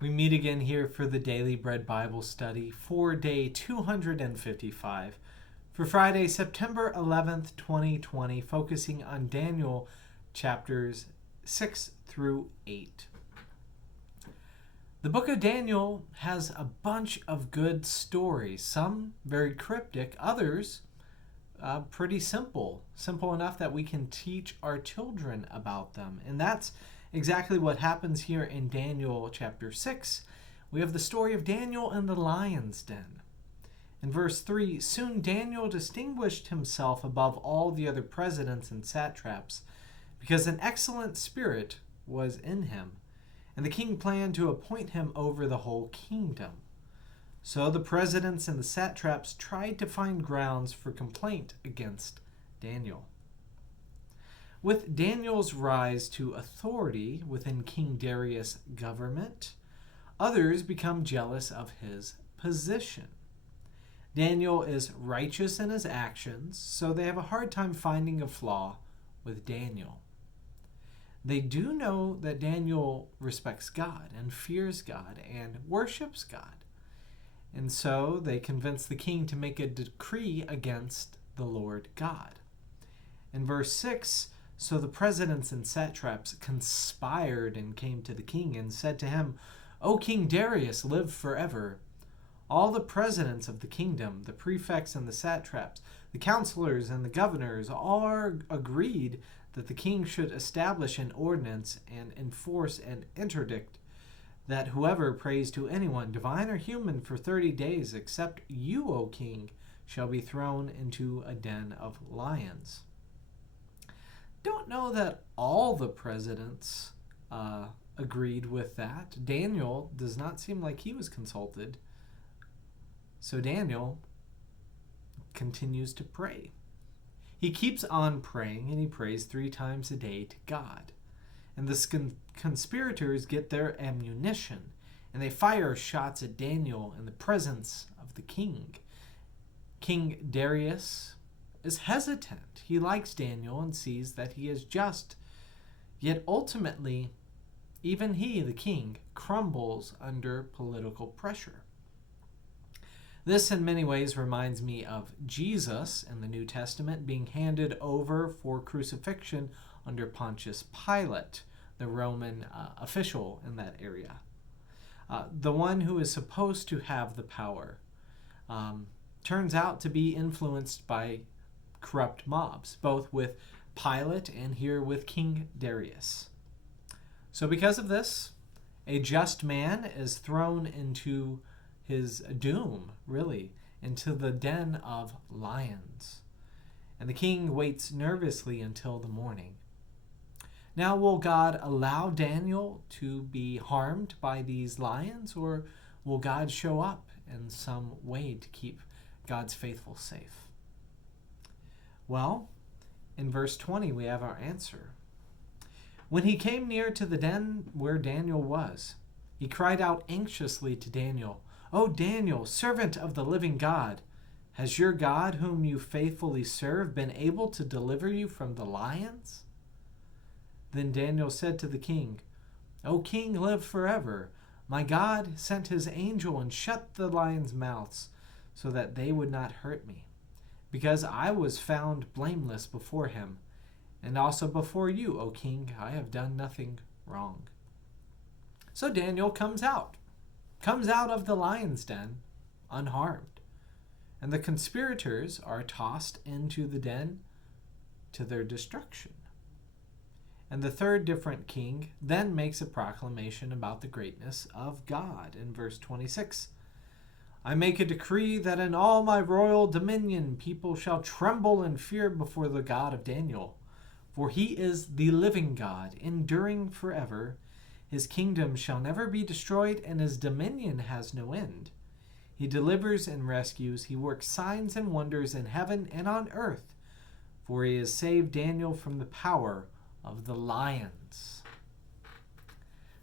We meet again here for the Daily Bread Bible Study for day 255 for Friday, September 11th, 2020, focusing on Daniel chapters 6 through 8. The book of Daniel has a bunch of good stories, some very cryptic, others pretty simple enough that we can teach our children about them. And that's exactly what happens here in Daniel chapter 6. We have the story of Daniel in the lion's den. In verse 3, soon Daniel distinguished himself above all the other presidents and satraps because an excellent spirit was in him, and the king planned to appoint him over the whole kingdom. So the presidents and the satraps tried to find grounds for complaint against Daniel. With Daniel's rise to authority within King Darius' government, others become jealous of his position. Daniel is righteous in his actions, so they have a hard time finding a flaw with Daniel. They do know that Daniel respects God and fears God and worships God. And so they convince the king to make a decree against the Lord God. In verse 6, so the presidents and satraps conspired and came to the king and said to him, O King Darius, live forever. All the presidents of the kingdom, the prefects and the satraps, the counselors and the governors, all are agreed that the king should establish an ordinance and enforce an interdict that whoever prays to anyone, divine or human, for 30 days, except you, O king, shall be thrown into a den of lions. Don't know that all the presidents agreed with that. Daniel does not seem like he was consulted. So Daniel continues to pray. He keeps on praying, and he prays 3 times a day to God. And the conspirators get their ammunition, and they fire shots at Daniel in the presence of the king. King Darius is hesitant. He likes Daniel and sees that he is just. Yet ultimately, even he, the king, crumbles under political pressure. This in many ways reminds me of Jesus in the New Testament being handed over for crucifixion under Pontius Pilate, the Roman official in that area. The one who is supposed to have the power turns out to be influenced by corrupt mobs, both with Pilate and here with King Darius. So because of this, a just man is thrown into his doom, really, into the den of lions. And the king waits nervously until the morning. Now, will God allow Daniel to be harmed by these lions, or will God show up in some way to keep God's faithful safe? Well, in verse 20, we have our answer. When he came near to the den where Daniel was, he cried out anxiously to Daniel, O Daniel, servant of the living God, has your God, whom you faithfully serve, been able to deliver you from the lions? Then Daniel said to the king, O king, live forever. My God sent his angel and shut the lions' mouths so that they would not hurt me, because I was found blameless before him, and also before you, O king. I have done nothing wrong. So Daniel comes out of the lion's den unharmed, and the conspirators are tossed into the den to their destruction. And the third different king then makes a proclamation about the greatness of God in verse 26. I make a decree that in all my royal dominion people shall tremble and fear before the God of Daniel, for he is the living God, enduring forever. His kingdom shall never be destroyed, and his dominion has no end. He delivers and rescues. He works signs and wonders in heaven and on earth, for he has saved Daniel from the power of the lions.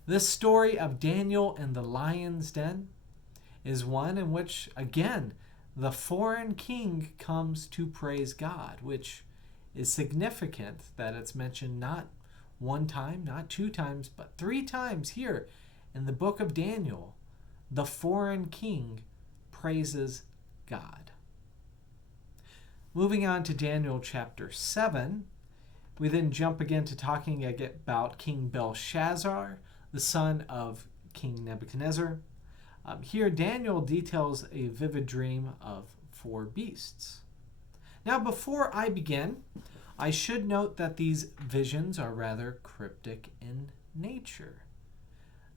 This story of Daniel and the lion's den is one in which, again, the foreign king comes to praise God, which is significant that it's mentioned not one time, not 2 times, but 3 times here in the book of Daniel, the foreign king praises God. Moving on to Daniel chapter 7, we then jump again to talking about King Belshazzar, the son of King Nebuchadnezzar. Here, Daniel details a vivid dream of 4 beasts. Now, before I begin, I should note that these visions are rather cryptic in nature.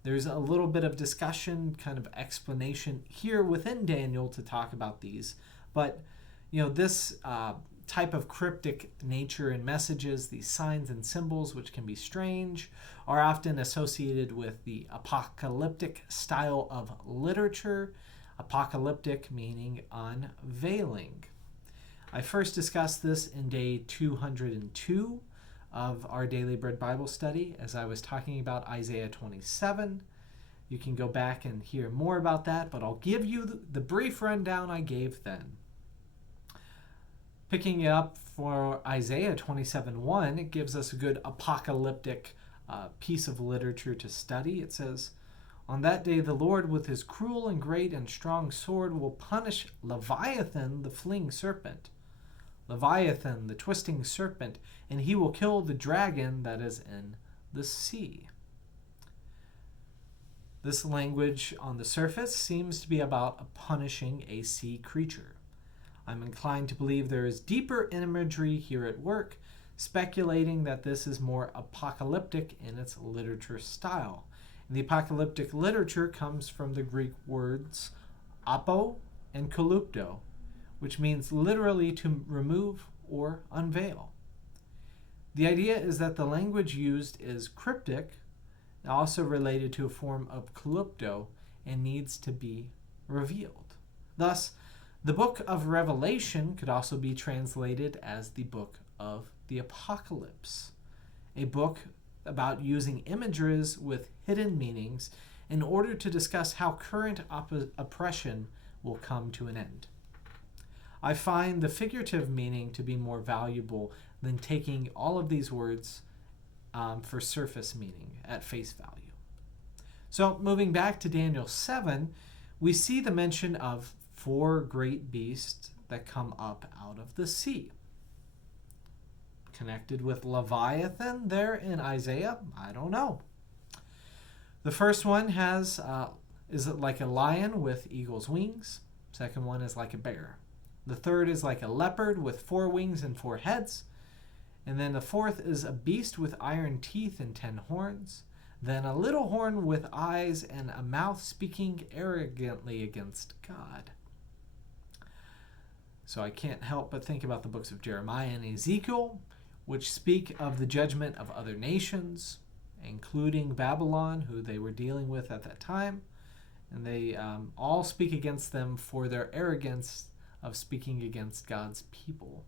There's a little bit of discussion, kind of explanation here within Daniel to talk about these, but this type of cryptic nature in messages, these signs and symbols, which can be strange, are often associated with the apocalyptic style of literature. Apocalyptic meaning unveiling. I first discussed this in day 202 of our Daily Bread Bible study as I was talking about Isaiah 27. You can go back and hear more about that, but I'll give you the brief rundown I gave then. Picking it up for Isaiah 27:1, it gives us a good apocalyptic piece of literature to study. It says, "On that day the Lord with his cruel and great and strong sword will punish Leviathan, the fleeing serpent, Leviathan, the twisting serpent, and he will kill the dragon that is in the sea." This language on the surface seems to be about punishing a sea creature. I'm inclined to believe there is deeper imagery here at work, speculating that this is more apocalyptic in its literature style. And the apocalyptic literature comes from the Greek words apo and kalupto, which means literally to remove or unveil. The idea is that the language used is cryptic, also related to a form of kalupto, and needs to be revealed. Thus, the book of Revelation could also be translated as the book of the Apocalypse, a book about using images with hidden meanings in order to discuss how current oppression will come to an end. I find the figurative meaning to be more valuable than taking all of these words for surface meaning at face value. So, moving back to Daniel 7, we see the mention of 4 great beasts that come up out of the sea. Connected with Leviathan there in Isaiah? I don't know. The first one is like a lion with eagle's wings. Second one is like a bear. The third is like a leopard with 4 wings and 4 heads. And then the fourth is a beast with iron teeth and 10 horns. Then a little horn with eyes and a mouth speaking arrogantly against God. So I can't help but think about the books of Jeremiah and Ezekiel, which speak of the judgment of other nations, including Babylon, who they were dealing with at that time. And they all speak against them for their arrogance of speaking against God's people.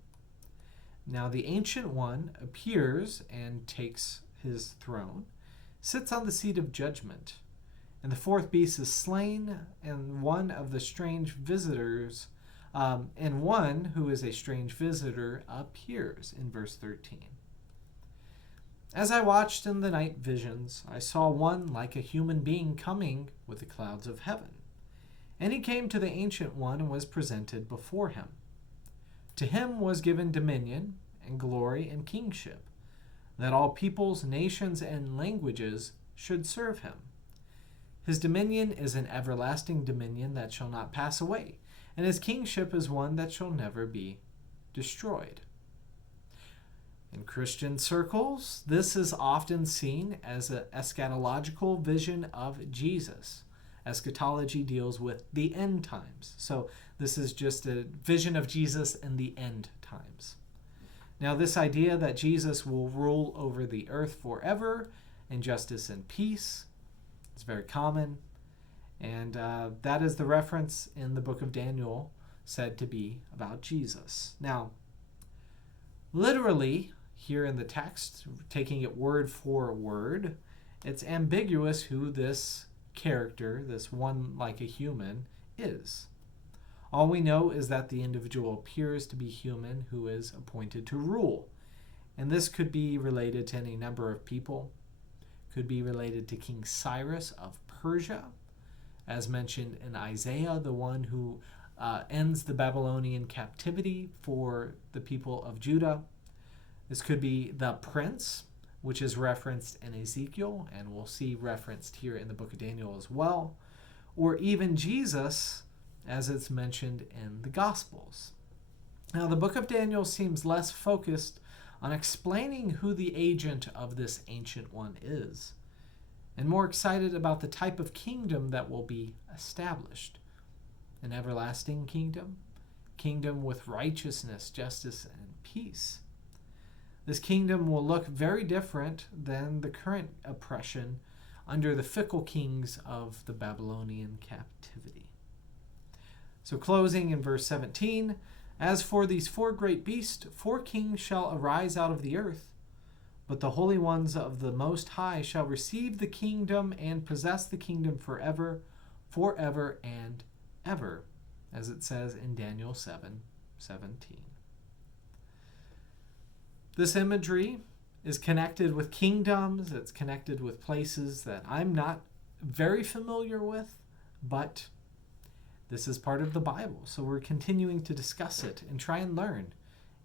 Now the Ancient One appears and takes his throne, sits on the seat of judgment, and the fourth beast is slain, and one of the strange visitors and one who is a strange visitor appears in verse 13. As I watched in the night visions, I saw one like a human being coming with the clouds of heaven. And he came to the Ancient One and was presented before him. To him was given dominion and glory and kingship, that all peoples, nations, and languages should serve him. His dominion is an everlasting dominion that shall not pass away, and his kingship is one that shall never be destroyed. In Christian circles, this is often seen as an eschatological vision of Jesus. Eschatology deals with the end times. So this is just a vision of Jesus in the end times. Now, this idea that Jesus will rule over the earth forever in justice and peace is very common. And that is the reference in the book of Daniel said to be about Jesus. Now, literally, here in the text, taking it word for word, it's ambiguous who this character, this one like a human, is. All we know is that the individual appears to be human who is appointed to rule. And this could be related to any number of people. Could be related to King Cyrus of Persia, as mentioned in Isaiah, the one who ends the Babylonian captivity for the people of Judah. This could be the prince, which is referenced in Ezekiel, and we'll see referenced here in the book of Daniel as well, or even Jesus, as it's mentioned in the Gospels. Now, the book of Daniel seems less focused on explaining who the agent of this ancient one is, and more excited about the type of kingdom that will be established. An everlasting kingdom with righteousness, justice, and peace. This kingdom will look very different than the current oppression under the fickle kings of the Babylonian captivity. So closing in verse 17, as for these four great beasts, 4 kings shall arise out of the earth, but the holy ones of the Most High shall receive the kingdom and possess the kingdom forever and ever, as it says in Daniel 7:17. This imagery is connected with kingdoms, it's connected with places that I'm not very familiar with, but this is part of the Bible, so we're continuing to discuss it and try and learn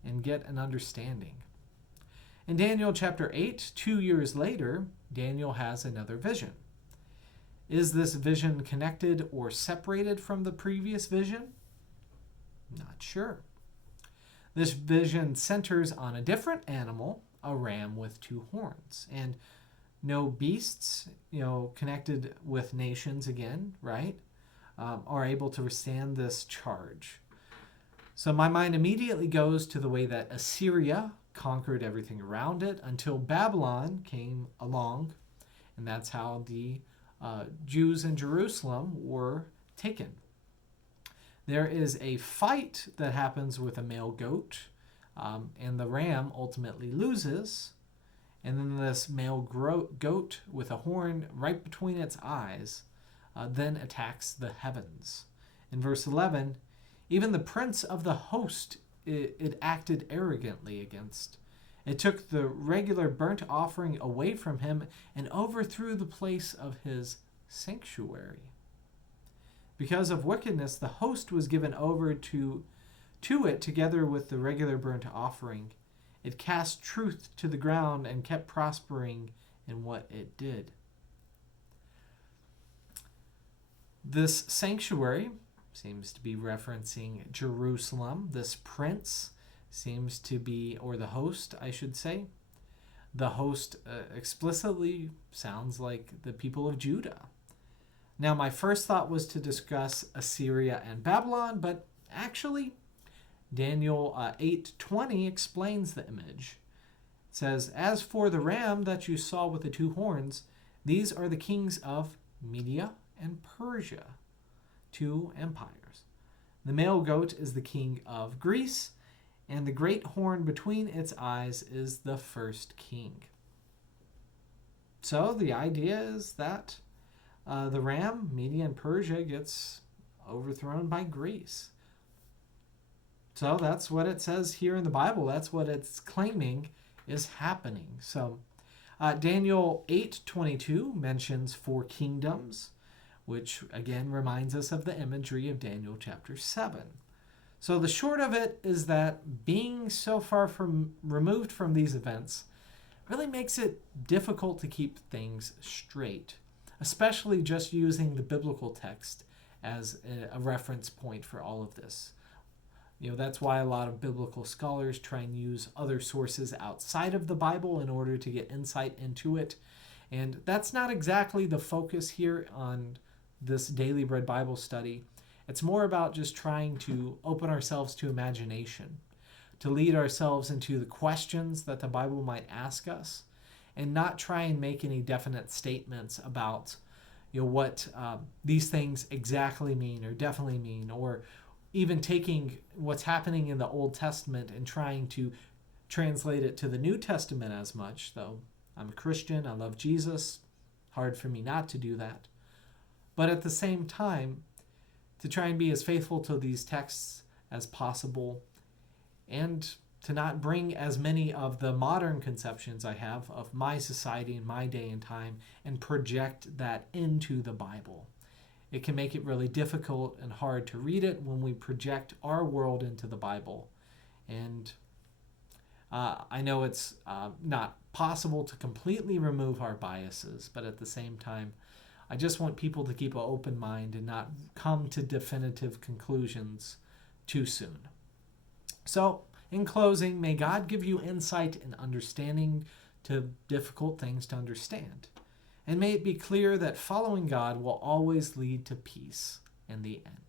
and get an understanding. In Daniel chapter 8, 2 years later, Daniel has another vision. Is this vision connected or separated from the previous vision? Not sure. This vision centers on a different animal, a ram with 2 horns, and no beasts, connected with nations again, right, are able to withstand this charge. So my mind immediately goes to the way that Assyria conquered everything around it until Babylon came along, and that's how the Jews in Jerusalem were taken. There is a fight that happens with a male goat, and the ram ultimately loses, and then this male goat with a horn right between its eyes then attacks the heavens. In verse 11, even the prince of the host it acted arrogantly against. It took the regular burnt offering away from him and overthrew the place of his sanctuary. Because of wickedness, the host was given over to it together with the regular burnt offering. It cast truth to the ground and kept prospering in what it did. This sanctuary seems to be referencing Jerusalem. This prince seems to be, or the host, I should say. The host explicitly sounds like the people of Judah. Now, my first thought was to discuss Assyria and Babylon, but actually, Daniel 8:20 explains the image. It says, as for the ram that you saw with the 2 horns, these are the kings of Media and Persia, 2 empires. The male goat is the king of Greece, and the great horn between its eyes is the first king. So the idea is that the ram, Media and Persia, gets overthrown by Greece. So that's what it says here in the Bible. That's what it's claiming is happening. So Daniel 8:22 mentions 4 kingdoms, which again reminds us of the imagery of Daniel chapter 7. So the short of it is that being so far removed from these events really makes it difficult to keep things straight, especially just using the biblical text as a reference point for all of this. That's why a lot of biblical scholars try and use other sources outside of the Bible in order to get insight into it. And that's not exactly the focus here on this Daily Bread Bible study. It's more about just trying to open ourselves to imagination, to lead ourselves into the questions that the Bible might ask us, and not try and make any definite statements about what these things exactly mean or definitely mean, or even taking what's happening in the Old Testament and trying to translate it to the New Testament as much, though I'm a Christian, I love Jesus, hard for me not to do that. But at the same time, to try and be as faithful to these texts as possible, and to not bring as many of the modern conceptions I have of my society and my day and time and project that into the Bible. It can make it really difficult and hard to read it when we project our world into the Bible. And I know it's not possible to completely remove our biases, but at the same time, I just want people to keep an open mind and not come to definitive conclusions too soon. So, in closing, may God give you insight and understanding to difficult things to understand. And may it be clear that following God will always lead to peace in the end.